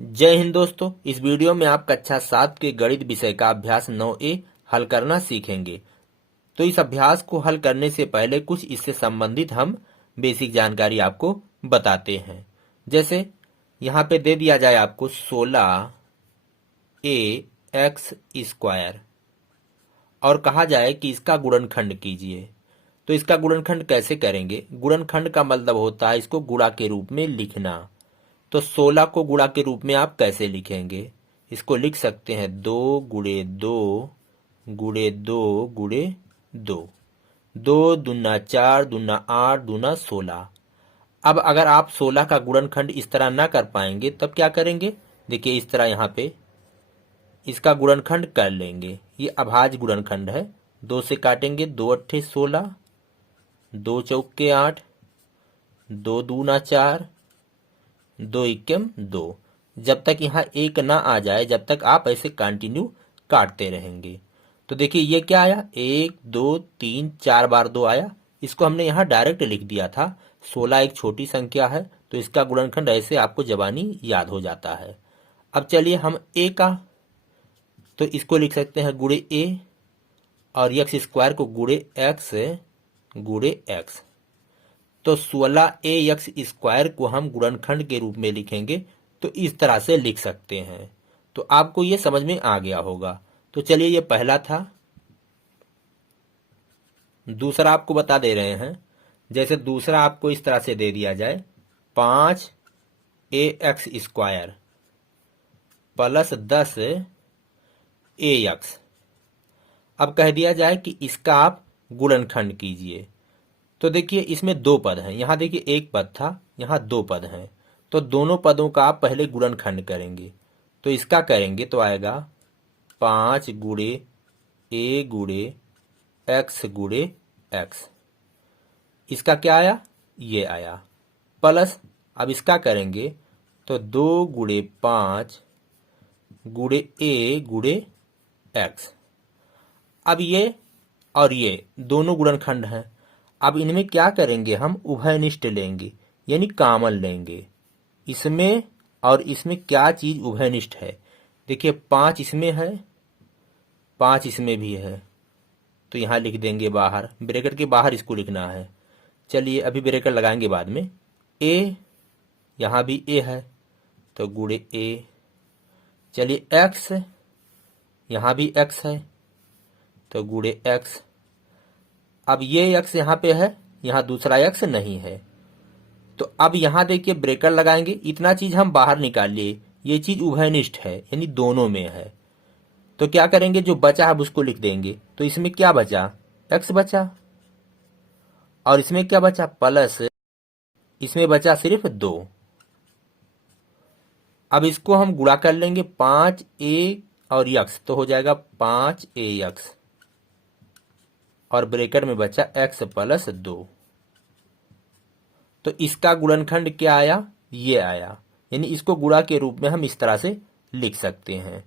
जय हिंद दोस्तों। इस वीडियो में आप कक्षा 7 के गणित विषय का अभ्यास 9A हल करना सीखेंगे। तो इस अभ्यास को हल करने से पहले कुछ इससे संबंधित हम बेसिक जानकारी आपको बताते हैं। जैसे यहाँ पे दे दिया जाए आपको 16ax² और कहा जाए कि इसका गुणनखंड कीजिए। तो इसका गुणनखंड कैसे करेंगे? गुणनखंड का मतलब होता है इसको गुणा के रूप में लिखना। तो 16 को गुणा के रूप में आप कैसे लिखेंगे? इसको लिख सकते हैं 2 गुणे 2 गुणे 2 गुणे 2, 2 दूना 4 दूना 8 दूना 16। अब अगर आप 16 का गुणनखंड इस तरह ना कर पाएंगे तब क्या करेंगे? देखिए इस तरह यहाँ पे इसका गुणनखंड कर लेंगे। ये अभाज्य गुणनखंड है। 2 से काटेंगे, 2 अट्ठे 16, 2 चौके 8, 2 दूना 4, 2 इक्कम 2। जब तक यहाँ एक ना आ जाए जब तक आप ऐसे कंटिन्यू काटते रहेंगे। तो देखिए ये क्या आया, 1 2 3 4 बार 2 आया। इसको हमने यहाँ डायरेक्ट लिख दिया था। 16 एक छोटी संख्या है तो इसका गुणनखंड ऐसे आपको जबानी याद हो जाता है। अब चलिए हम ए का, तो इसको लिख सकते हैं गुणे ए और x² को गुणे x। तो 16ax² को हम गुणनखंड के रूप में लिखेंगे तो इस तरह से लिख सकते हैं। तो आपको ये समझ में आ गया होगा। तो चलिए ये पहला था। दूसरा आपको बता दे रहे हैं। जैसे दूसरा आपको इस तरह से दे दिया जाए 5ax² प्लस 10ax। अब कह दिया जाए कि इसका आप गुणनखंड कीजिए। तो देखिए इसमें दो पद हैं। यहाँ देखिए एक पद था, यहाँ दो पद हैं। तो दोनों पदों का आप पहले गुणनखंड करेंगे। तो इसका करेंगे तो आएगा 5 गुणे ए गुणे एक्स गुणे एक्स। इसका क्या आया? ये आया। प्लस अब इसका करेंगे तो 2 गुणे 5 गुणे ए गुणे एक्स। अब ये और ये दोनों गुणनखंड हैं। अब इनमें क्या करेंगे? हम उभयनिष्ठ लेंगे यानी कॉमन लेंगे। इसमें और इसमें क्या चीज उभयनिष्ठ है? देखिए 5 इसमें है, 5 इसमें भी है। तो यहाँ लिख देंगे बाहर, ब्रैकेट के बाहर इसको लिखना है। चलिए अभी ब्रैकेट लगाएंगे बाद में। ए, यहाँ भी ए है तो गुणे ए। चलिए एक्स, यहाँ भी एक्स है तो गुणे एक्स। अब ये एक्स यहाँ पे है, यहाँ दूसरा एक्स नहीं है। तो अब यहाँ देखिए ब्रेकर लगाएंगे। इतना चीज हम बाहर निकाल लिए, ये चीज उभयनिष्ठ है यानी दोनों में है। तो क्या करेंगे? जो बचा है उसको लिख देंगे। तो इसमें क्या बचा? एक्स बचा। और इसमें क्या बचा? प्लस इसमें बचा सिर्फ 2। अब इसको हम गुणा कर लेंगे 5a और x, तो हो जाएगा 5ax और ब्रैकेट में बचा x प्लस 2। तो इसका गुणनखंड क्या आया? ये आया। यानी इसको गुणा के रूप में हम इस तरह से लिख सकते हैं।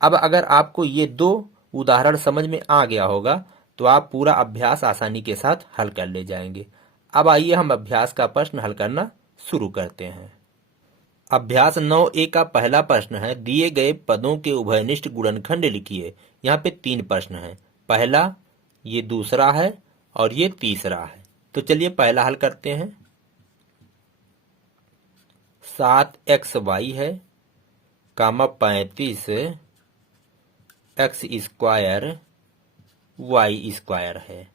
अब अगर आपको ये दो उदाहरण समझ में आ गया होगा तो आप पूरा अभ्यास आसानी के साथ हल कर ले जाएंगे। अब आइए हम अभ्यास का प्रश्न हल करना शुरू करते हैं। अभ्यास 9A का पहला प्रश्न है, दिए गए पदों के उभयनिष्ठ गुणनखंड लिखिए। यहाँ पे 3 प्रश्न हैं। पहला, ये दूसरा है और ये तीसरा है। तो चलिए पहला हल करते हैं। 7xy है कामा 35 x² y² है।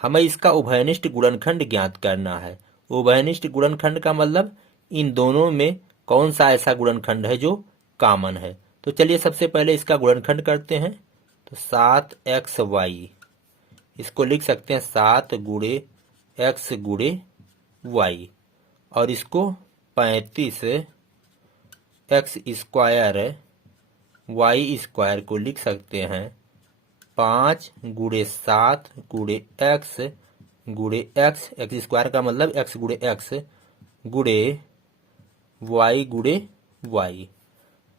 हमें इसका उभयनिष्ठ गुणनखंड ज्ञात करना है। उभयनिष्ठ गुणनखंड का मतलब इन दोनों में कौन सा ऐसा गुणनखंड है जो कॉमन है। तो चलिए सबसे पहले इसका गुणनखंड करते हैं। तो 7xy, इसको लिख सकते हैं 7 गुणे एक्स गुणे वाई, और इसको 35 x² y² को लिख सकते हैं 5 गुणे 7 गुणे एक्स गुणे एक्स। x² का मतलब x गुणे एक्स गुणे y गुणे वाई।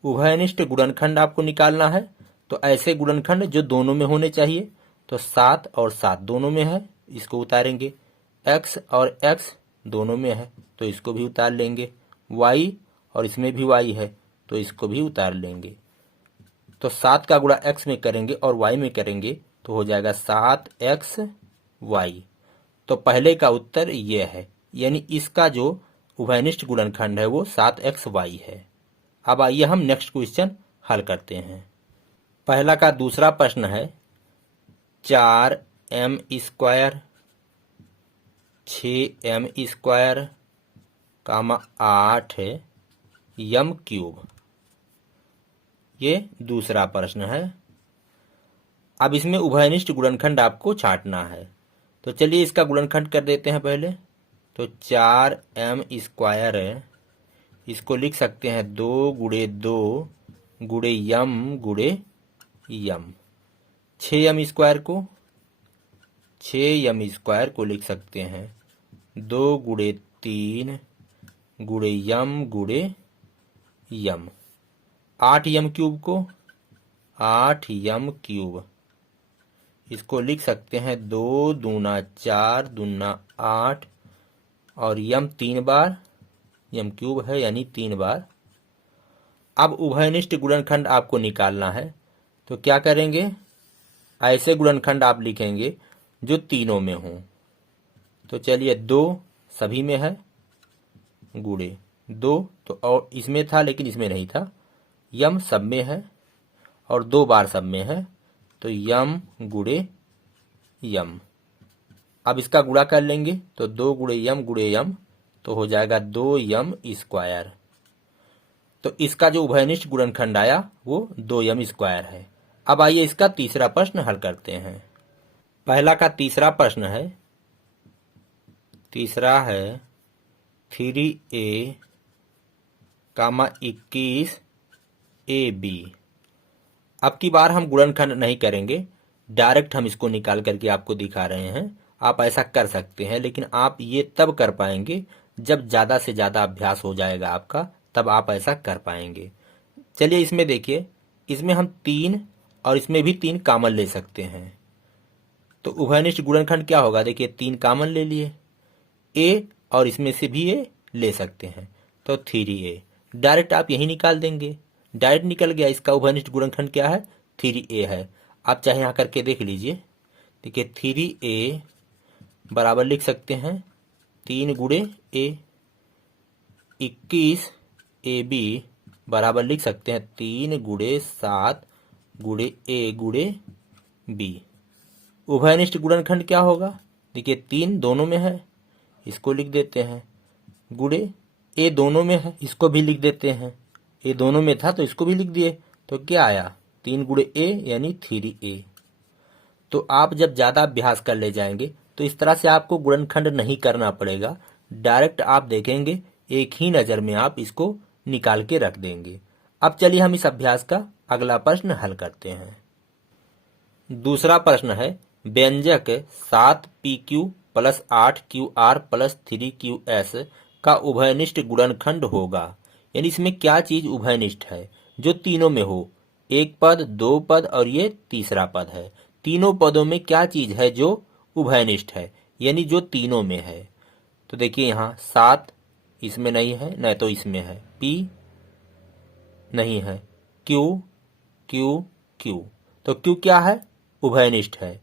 उभयनिष्ठ गुणनखंड आपको निकालना है। तो ऐसे गुणनखंड जो दोनों में होने चाहिए। तो 7 और 7 दोनों में है, इसको उतारेंगे। x और x दोनों में है तो इसको भी उतार लेंगे। y और इसमें भी y है तो इसको भी उतार लेंगे। तो 7 का गुणा x में करेंगे और y में करेंगे तो हो जाएगा 7xy। तो पहले का उत्तर ये है, यानी इसका जो उभयनिष्ठ गुणनखंड है वो 7xy है। अब आइए हम नेक्स्ट क्वेश्चन हल करते हैं। पहला का दूसरा प्रश्न है 4m² 6m² 8m³। ये दूसरा प्रश्न है। अब इसमें उभयनिष्ठ गुणनखंड आपको छांटना है, तो चलिए इसका गुणनखंड कर देते हैं पहले। तो 4m², इसको लिख सकते हैं 2 × 2 × यम × यम। 6m² को लिख सकते हैं 2 × 3 × यम × यम। 8m³ को 8m³, इसको लिख सकते हैं 2 दूना 4 दूना 8 और यम 3 बार, m³ है यानी 3 बार। अब उभयनिष्ठ गुणनखंड आपको निकालना है, तो क्या करेंगे, ऐसे गुणनखंड आप लिखेंगे जो तीनों में हो। तो चलिए 2 सभी में है, गुणे 2 तो और इसमें था लेकिन इसमें नहीं था, यम सब में है और 2 बार सब में है, तो यम × यम। अब इसका गुणा कर लेंगे तो 2 × यम × यम, तो हो जाएगा 2m²। तो इसका जो उभयनिष्ठ गुणनखंड आया वो 2m² है। अब आइए इसका तीसरा प्रश्न हल करते हैं। पहला का तीसरा प्रश्न है, तीसरा है 3a, 21ab। अब की बार हम गुणनखंड नहीं करेंगे, डायरेक्ट हम इसको निकाल करके आपको दिखा रहे हैं। आप ऐसा कर सकते हैं, लेकिन आप ये तब कर पाएंगे जब ज़्यादा से ज़्यादा अभ्यास हो जाएगा आपका, तब आप ऐसा कर पाएंगे। चलिए इसमें देखिए, इसमें हम 3 और इसमें भी 3 कॉमन ले सकते हैं। तो उभयनिष्ठ गुणनखंड क्या होगा, देखिए 3 कॉमन ले लिए, a और इसमें से भी a ले सकते हैं, तो 3a। डायरेक्ट आप यही निकाल देंगे, डायरेक्ट निकल गया। इसका उभयनिष्ठ गुणनखंड क्या है, 3a है। आप चाहे यहाँ करके देख लीजिए। देखिए 3a बराबर लिख सकते हैं 3 × a, 21ab बराबर लिख सकते हैं 3 × 7 × a × b। उभयनिष्ठ गुणनखंड क्या होगा, देखिए 3 दोनों में है, इसको लिख देते हैं, गुणे a दोनों में है, इसको भी लिख देते हैं, a दोनों में था तो इसको भी लिख दिए, तो क्या आया 3 × a यानी 3a। तो आप जब ज़्यादा अभ्यास कर ले जाएंगे तो इस तरह से आपको गुणनखंड नहीं करना पड़ेगा, डायरेक्ट आप देखेंगे एक ही नज़र में आप इसको निकाल के रख देंगे। अब चलिए हम इस अभ्यास का अगला प्रश्न हल करते हैं। दूसरा प्रश्न है, व्यंजक 7pq + 8qr + 3qs का उभयनिष्ठ गुणनखंड होगा। यानी इसमें क्या चीज उभयनिष्ठ है, जो तीनों में हो, एक पद, 2 पद और ये तीसरा पद है। तीनों पदों में क्या चीज है जो उभयनिष्ठ है, यानी जो तीनों में है। तो देखिए यहाँ 7 इसमें नहीं है, न तो इसमें है, p नहीं है, q q q, तो q क्या है, उभयनिष्ठ है।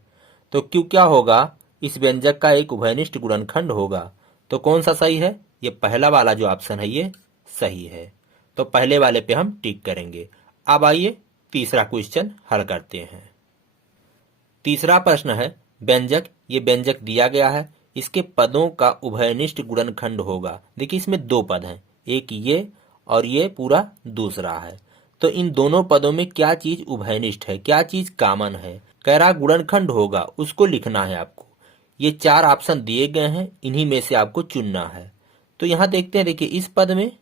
तो q क्या होगा, इस व्यंजक का एक उभयनिष्ठ गुणनखंड होगा। तो कौन सा सही है, ये पहला वाला जो ऑप्शन है ये सही है। तो पहले वाले पे हम टिक करेंगे। अब आइए तीसरा क्वेश्चन हल करते हैं। तीसरा प्रश्न है, व्यंजक, ये व्यंजक दिया गया है, इसके पदों का उभयनिष्ठ गुणनखंड होगा। देखिए इसमें 2 पद हैं, एक ये और ये पूरा दूसरा है। तो इन दोनों पदों में क्या चीज उभयनिष्ठ है, क्या चीज कॉमन है, कह रहा गुणनखंड होगा, उसको लिखना है आपको। ये 4 ऑप्शन दिए गए हैं, इन्हीं में से आपको चुनना है। तो यहाँ देखते हैं, देखिए इस पद में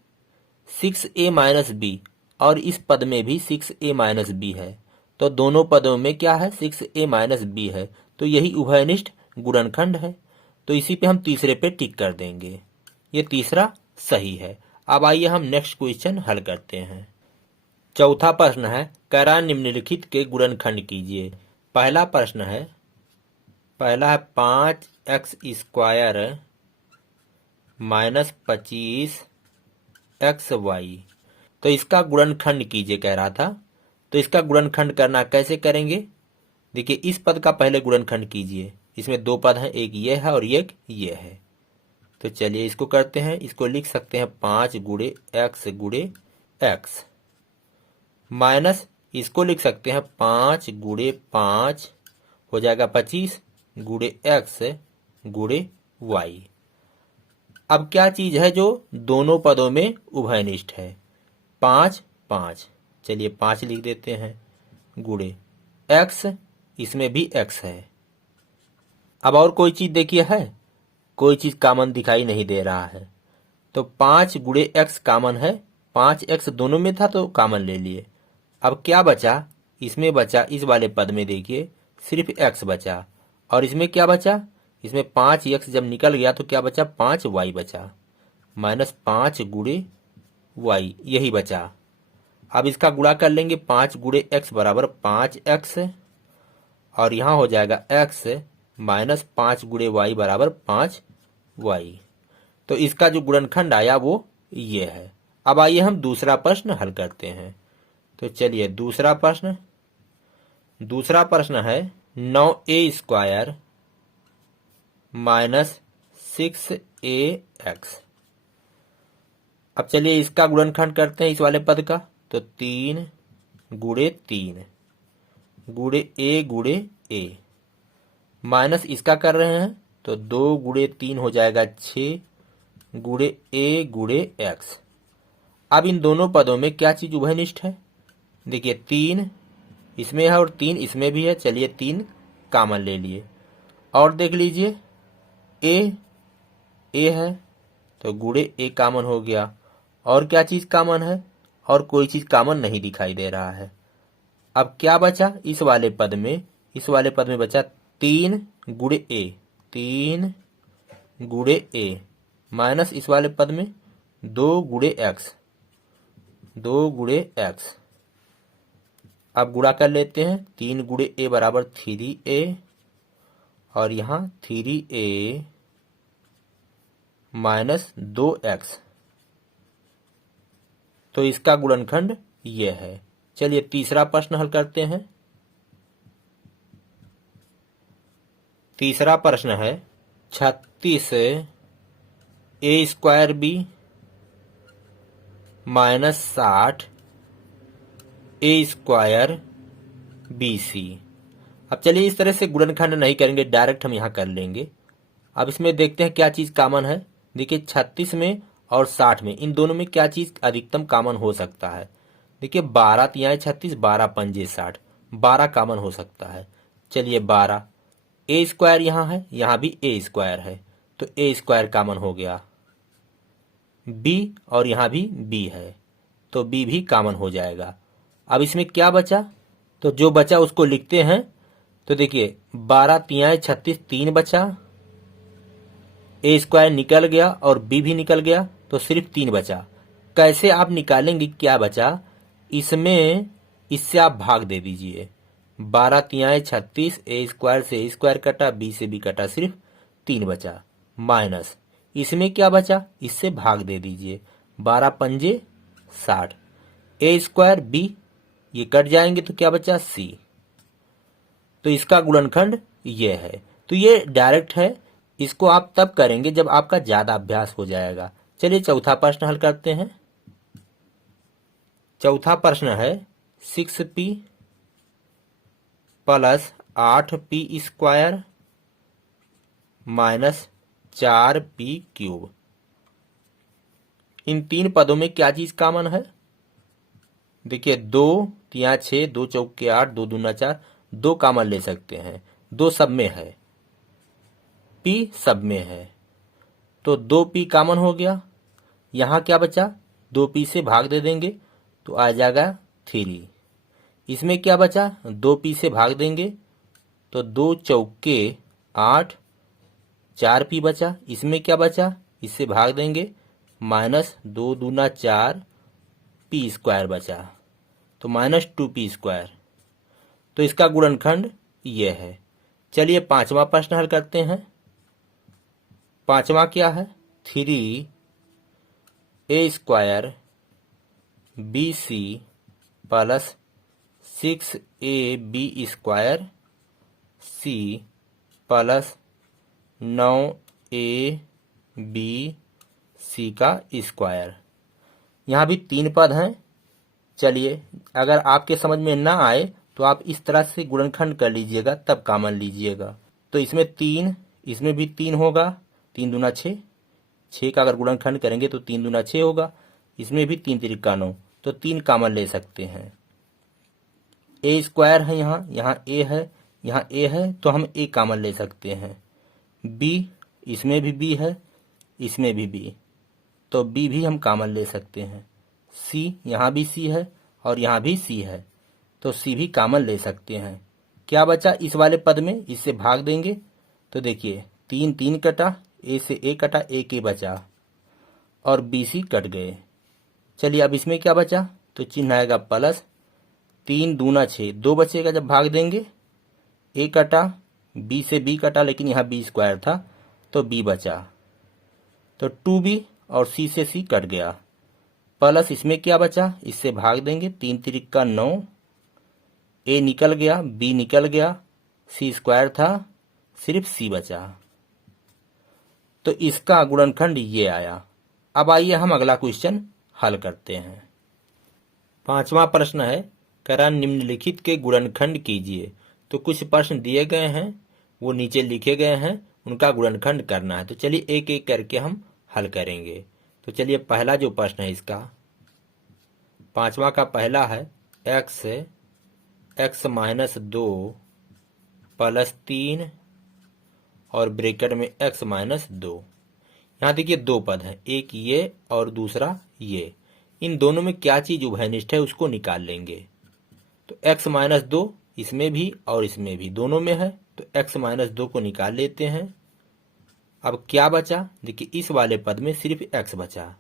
6a - b और इस पद में भी 6a - b है। तो दोनों पदों में क्या है, 6a - b है, तो यही उभयनिष्ठ गुणनखंड है। तो इसी पे हम तीसरे पे टिक कर देंगे, ये तीसरा सही है। अब आइए हम नेक्स्ट क्वेश्चन हल करते हैं। चौथा प्रश्न है, करा निम्नलिखित के गुणनखंड कीजिए। पहला प्रश्न है, पहला है 5x² - 25xy तो इसका गुणनखंड कीजिए कह रहा था। तो इसका गुणनखंड करना कैसे करेंगे? देखिए इस पद का पहले गुणनखंड कीजिए। इसमें दो पद हैं, एक ये है और एक ये है। तो चलिए इसको करते हैं। इसको लिख सकते हैं 5 गुणे एक्स माइनस इसको लिख सकते हैं 5 गुणे 5 हो जाएगा 25 गुणे एक्स गुणे वाई। अब क्या चीज है जो दोनों पदों में उभयनिष्ठ है? 5 5, चलिए 5 लिख देते हैं गुणे एक्स, इसमें भी एक्स है। अब और कोई चीज देखिए है, कोई चीज कॉमन दिखाई नहीं दे रहा है। तो 5 गुणे एक्स कॉमन है, 5 एक्स दोनों में था तो कॉमन ले लिए। अब क्या बचा? इसमें बचा, इस वाले पद में देखिए सिर्फ एक्स बचा। और इसमें क्या बचा? इसमें 5 एक्स जब निकल गया तो क्या बचा? 5 वाई बचा, माइनस 5 गुणे वाई, यही बचा। अब इसका गुणा कर लेंगे, 5 गुणे एक्स बराबर 5 एक्स और यहां हो जाएगा एक्स माइनस 5 गुणे वाई बराबर 5 वाई। तो इसका जो गुणनखंड आया वो ये है। अब आइए हम दूसरा प्रश्न हल करते हैं। तो चलिए दूसरा प्रश्न है 9a² माइनस 6ax। अब चलिए इसका गुणनखंड करते हैं इस वाले पद का। तो 3 गुणे 3 गुणे ए माइनस इसका कर रहे हैं तो 2 गुणे 3 हो जाएगा 6 गुणे ए गुणे एक्स। अब इन दोनों पदों में क्या चीज उभयनिष्ठ है? देखिए 3 इसमें है और 3 इसमें भी है। चलिए 3 कॉमन ले लिए और देख लीजिए ए है तो गुणे ए कॉमन हो गया। और क्या चीज कॉमन है? और कोई चीज कॉमन नहीं दिखाई दे रहा है। अब क्या बचा इस वाले पद में? इस वाले पद में बचा 3 गुणे ए माइनस इस वाले पद में 2 गुणे एक्स। अब गुणा कर लेते हैं, 3 गुणे ए बराबर 3a और यहां 3a माइनस 2x। तो इसका गुणनखंड ये है। चलिए तीसरा प्रश्न हल करते हैं। तीसरा प्रश्न है 36a² माइनस 60a² BC। अब चलिए इस तरह से गुणनखंड नहीं करेंगे, डायरेक्ट हम यहां कर लेंगे। अब इसमें देखते हैं क्या चीज कॉमन है। देखिए 36 में और 60 में, इन दोनों में क्या चीज अधिकतम कॉमन हो सकता है? देखिए 12 तिहाई 36, 12 पंजे 60, 12 कॉमन हो सकता है। चलिए 12 a² यहां है, यहां भी a² है तो a² कॉमन हो गया। b और यहां भी b है तो b भी कॉमन हो जाएगा। अब इसमें क्या बचा? तो जो बचा उसको लिखते हैं। तो देखिए 12 तिहाई 36, 3 बचा, a² निकल गया और b भी निकल गया तो सिर्फ 3 बचा। कैसे आप निकालेंगे क्या बचा? इसमें इससे आप भाग दे दीजिए। 12 तिहाई 36, a² से a² कटा, b से b कटा, सिर्फ 3 बचा। माइनस इसमें क्या बचा? इससे भाग दे दीजिए, 12 पंजे 60, a² b ये कट जाएंगे तो क्या बचा? c। तो इसका गुणनखंड ये है। तो ये डायरेक्ट है, इसको आप तब करेंगे जब आपका ज्यादा अभ्यास हो जाएगा। चलिए चौथा प्रश्न हल करते हैं। चौथा प्रश्न है 6p plus 8p² minus 4p³। इन तीन पदों में क्या चीज कॉमन है? देखिए 2 तिहाई 6, 2 चौके 8, 2 दूना 4, 2 कॉमन ले सकते हैं। 2 सब में है, p सब में है तो 2p कॉमन हो गया। यहां क्या बचा? 2p से भाग दे देंगे तो आ जाएगा 3। इसमें क्या बचा? 2p से भाग देंगे तो 2 चौके 8, 4p बचा। इसमें क्या बचा? इससे भाग देंगे, माइनस 2 दूना 4 p² बचा तो माइनस 2p²। तो इसका गुणनखंड ये है। चलिए पांचवा प्रश्न हल करते हैं। पांचवा क्या है? 3a² B C plus 6ab square C plus 9ab C का स्क्वायर। यहाँ भी 3 पद हैं। चलिए, अगर आपके समझ में ना आए तो आप इस तरह से गुणनखंड कर लीजिएगा, तब कॉमन लीजिएगा। तो इसमें 3, इसमें भी 3 होगा, 3 दूना 6, 6 का अगर गुणनखंड करेंगे तो 3 दूना 6 होगा। इसमें भी 3 तिरिका 9, तो 3 कॉमन ले सकते हैं। ए स्क्वायर है, यहाँ ए है, यहाँ ए है, तो हम ए कॉमन ले सकते हैं। बी, इसमें भी बी है, इसमें भी बी, तो बी भी हम कॉमन ले सकते हैं। सी, यहाँ भी सी है और यहाँ भी सी है, तो सी भी कॉमन ले सकते हैं। क्या बचा इस वाले पद में? इससे भाग देंगे तो देखिए 3 3 कटा, ए से ए कटा, एक ए बचा और बी सी कट गए। चलिए, अब इसमें क्या बचा? तो चिन्ह आएगा प्लस 3 दूना 6, 2 बचेगा जब भाग देंगे। ए कटा, बी से बी कटा, लेकिन यहाँ बी स्क्वायर था तो बी बचा, तो 2b और सी से सी कट गया। प्लस इसमें क्या बचा? इससे भाग देंगे, 3 तिरिका 9, ए निकल गया, बी निकल गया, सी स्क्वायर था, सिर्फ सी बचा। तो इसका गुणनखंड ये आया। अब आइए हम अगला क्वेश्चन हल करते हैं। 5वां प्रश्न है, करा निम्नलिखित के गुणनखंड कीजिए। तो कुछ प्रश्न दिए गए हैं, वो नीचे लिखे गए हैं, उनका गुणनखंड करना है। तो चलिए एक एक करके हम हल करेंगे। तो चलिए, पहला जो प्रश्न है इसका 5वां का पहला है, x माइनस 2 प्लस 3 और ब्रैकेट में x माइनस 2। यहाँ देखिए 2 पद हैं, एक ये और दूसरा ये। इन दोनों में क्या चीज उभयनिष्ठ है उसको निकाल लेंगे। तो x माइनस 2 इसमें भी और इसमें भी, दोनों में है, तो x माइनस 2 को निकाल लेते हैं। अब क्या बचा? देखिए इस वाले पद में सिर्फ x बचा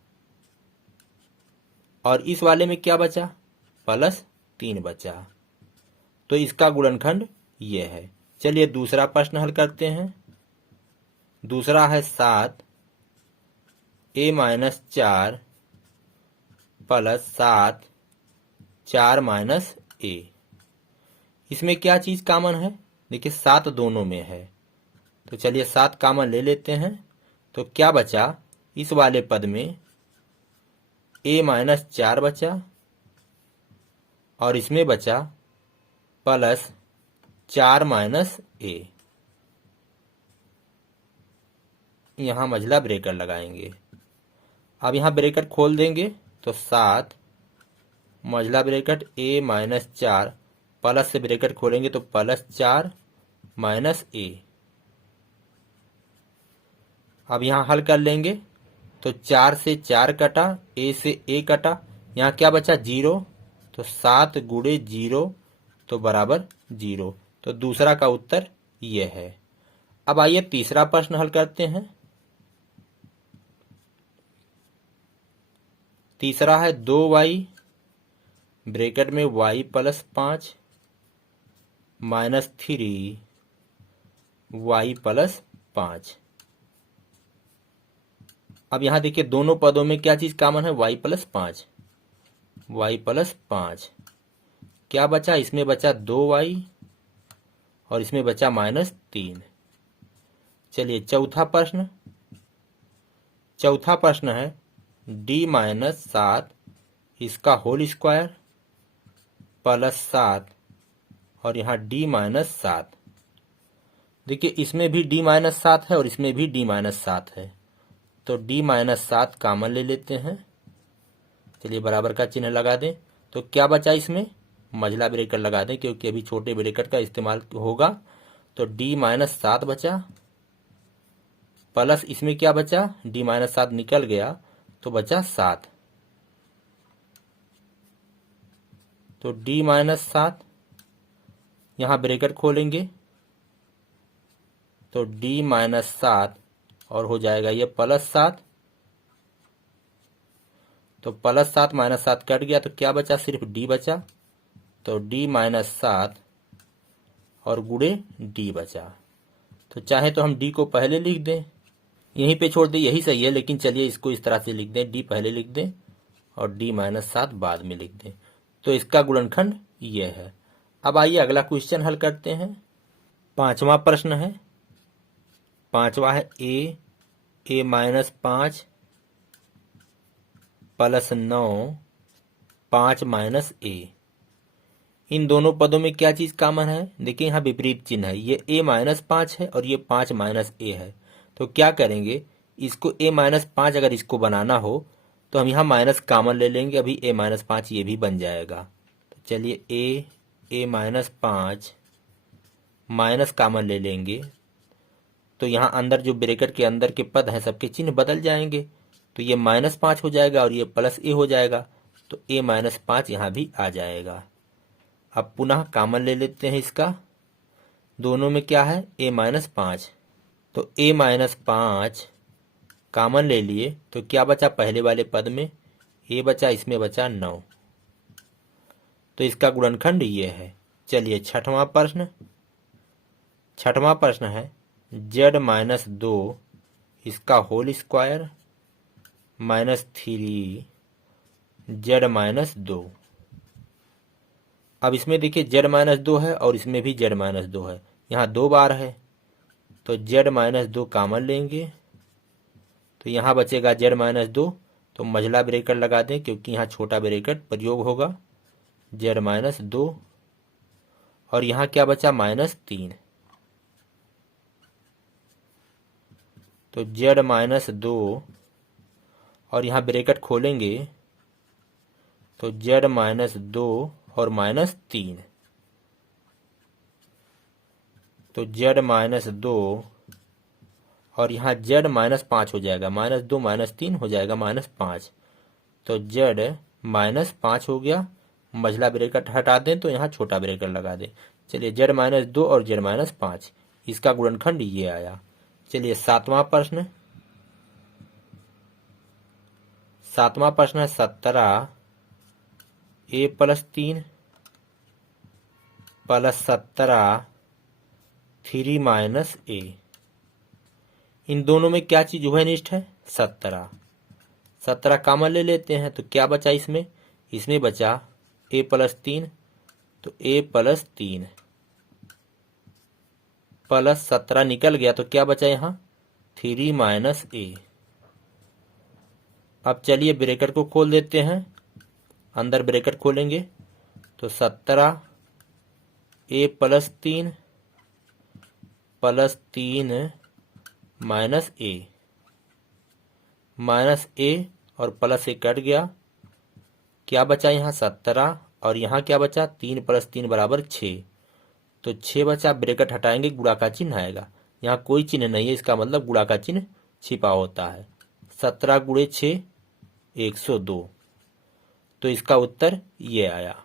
और इस वाले में क्या बचा? प्लस 3 बचा। तो इसका गुणनखंड ये है। चलिए दूसरा प्रश्न हल करते हैं। दूसरा है 7 a minus 4 plus 7 4 minus a। इसमें क्या चीज कॉमन है? देखिए 7 दोनों में है, तो चलिए 7 कॉमन ले लेते हैं। तो क्या बचा? इस वाले पद में a माइनस 4 बचा और इसमें बचा प्लस 4 माइनस a। यहां मझला ब्रैकेट लगाएंगे। अब यहां ब्रैकेट खोल देंगे तो 7 मझला ब्रैकेट a माइनस 4 प्लस से ब्रैकेट खोलेंगे तो प्लस 4 माइनस a। अब यहां हल कर लेंगे तो 4 से 4 कटा, a से a कटा, यहाँ क्या बचा? 0, तो 7 गुणे 0 तो बराबर 0। तो दूसरा का उत्तर ये है। अब आइए तीसरा प्रश्न हल करते हैं। तीसरा है 2y ब्रैकेट में y plus 5 minus 3 y plus 5। अब यहां देखिए दोनों पदों में क्या चीज कॉमन है? y plus 5, y plus 5। क्या बचा? इसमें बचा 2y और इसमें बचा माइनस 3। चलिए चौथा प्रश्न है d माइनस 7 इसका होल स्क्वायर प्लस 7 और यहाँ d माइनस 7। देखिए इसमें भी d माइनस 7 है और इसमें भी d माइनस 7 है, तो d माइनस 7 कॉमन ले लेते हैं। चलिए बराबर का चिन्ह लगा दें। तो क्या बचा? इसमें मझला ब्रैकेट लगा दें क्योंकि अभी छोटे ब्रैकेट का इस्तेमाल होगा। तो d माइनस 7 बचा प्लस इसमें क्या बचा? d माइनस 7 निकल गया तो बचा 7। तो d माइनस 7 यहाँ ब्रैकेट खोलेंगे तो d माइनस 7 और हो जाएगा ये प्लस 7। तो प्लस 7 माइनस 7 कट गया तो क्या बचा? सिर्फ d बचा, तो d माइनस 7 और गुणे d बचा। तो चाहे तो हम d को पहले लिख दें, यहीं पे छोड़ दें, यही सही है, लेकिन चलिए इसको इस तरह से लिख दें, d पहले लिख दें और D-7 बाद में लिख दें। तो इसका गुणनखंड ये है। अब आइए अगला क्वेश्चन हल करते हैं। 5वां प्रश्न है। 5वां है a-5 + 9 5 - a। इन दोनों पदों में क्या चीज कॉमन है? देखिए यहाँ विपरीत चिन्ह है, ये a-5 है और ये 5 - a है। तो क्या करेंगे, इसको a-5 अगर इसको बनाना हो तो हम यहाँ माइनस कॉमन ले लेंगे, अभी a-5 ये भी बन जाएगा। तो चलिए a-5 माइनस कॉमन ले लेंगे, तो यहाँ अंदर जो ब्रैकेट के अंदर के पद हैं सबके चिन्ह बदल जाएंगे, तो ये -5 हो जाएगा और ये +a हो जाएगा। तो a-5 यहाँ भी आ जाएगा। अब पुनः कॉमन ले लेते हैं इसका, दोनों में क्या है a-5, तो a-5 कॉमन ले लिए तो क्या बचा पहले वाले पद में, a बचा, इसमें बचा 9। तो इसका गुणनखंड ये है। चलिए छठवां प्रश्न है z-2 इसका होल स्क्वायर -3 z-2। अब इसमें देखिए z-2 है और इसमें भी z-2 है, यहाँ 2 बार है, तो z-2 कॉमन लेंगे तो यहाँ बचेगा z-2, तो मझला ब्रैकेट लगा दें क्योंकि यहाँ छोटा ब्रैकेट प्रयोग होगा, z-2 और यहाँ क्या बचा -3, तो z-2 और यहाँ ब्रैकेट खोलेंगे तो z-2 और -3, तो z-2 और यहाँ z-5 हो जाएगा, -2 -3 हो जाएगा -5, तो z-5 हो गया। मझला ब्रैकेट हटा दें तो यहाँ छोटा ब्रैकेट लगा दें। चलिए z-2 और z-5 इसका गुणनखंड ये आया। चलिए सातवां प्रश्न है 17 a + 3 + 17 3 - a। इन दोनों में क्या चीज उभयनिष्ठ है? 17 कॉमन ले लेते हैं तो क्या बचा इसमें बचा a + 3, तो a + 3 + 17 निकल गया तो क्या बचा यहाँ 3 - a। अब चलिए ब्रैकेट को खोल देते हैं, अंदर ब्रैकेट खोलेंगे तो 17 a + 3 + 3 -a और +a कट गया, क्या बचा यहाँ 17 और यहाँ क्या बचा 3 + 3 = 6, तो 6 बचा, ब्रैकेट हटाएंगे गुणा का चिन्ह आएगा, यहाँ कोई चिन्ह नहीं है, इसका मतलब गुणा का चिन्ह छिपा होता है। 17 × 6 102, तो इसका उत्तर ये आया।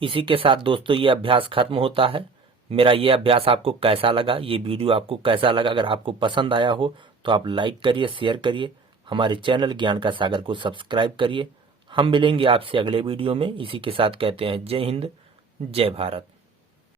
इसी के साथ दोस्तों ये अभ्यास खत्म होता है। मेरा ये अभ्यास आपको कैसा लगा, ये वीडियो आपको कैसा लगा, अगर आपको पसंद आया हो तो आप लाइक करिए, शेयर करिए, हमारे चैनल ज्ञान का सागर को सब्सक्राइब करिए। हम मिलेंगे आपसे अगले वीडियो में। इसी के साथ कहते हैं जय हिंद, जय भारत।